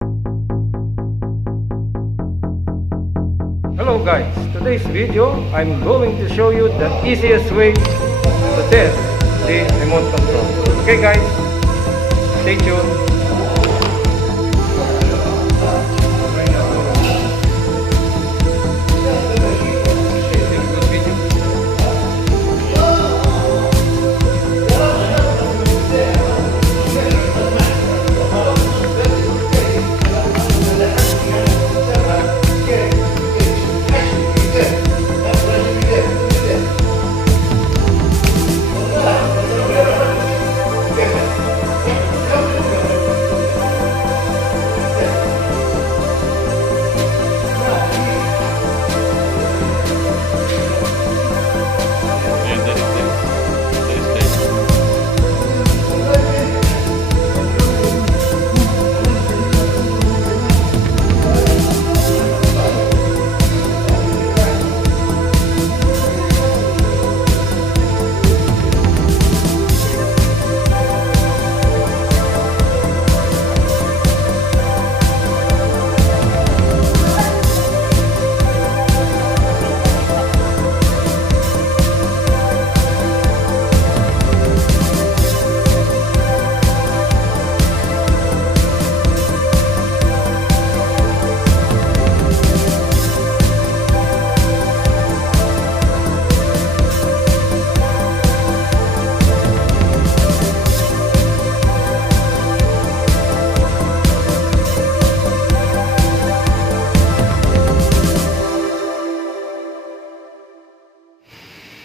Hello guys, today's video I'm going to show you the easiest way to test the remote control. Okay guys, stay tuned.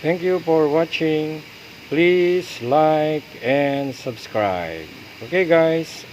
Thank you for watching. Please like and subscribe. Okay guys.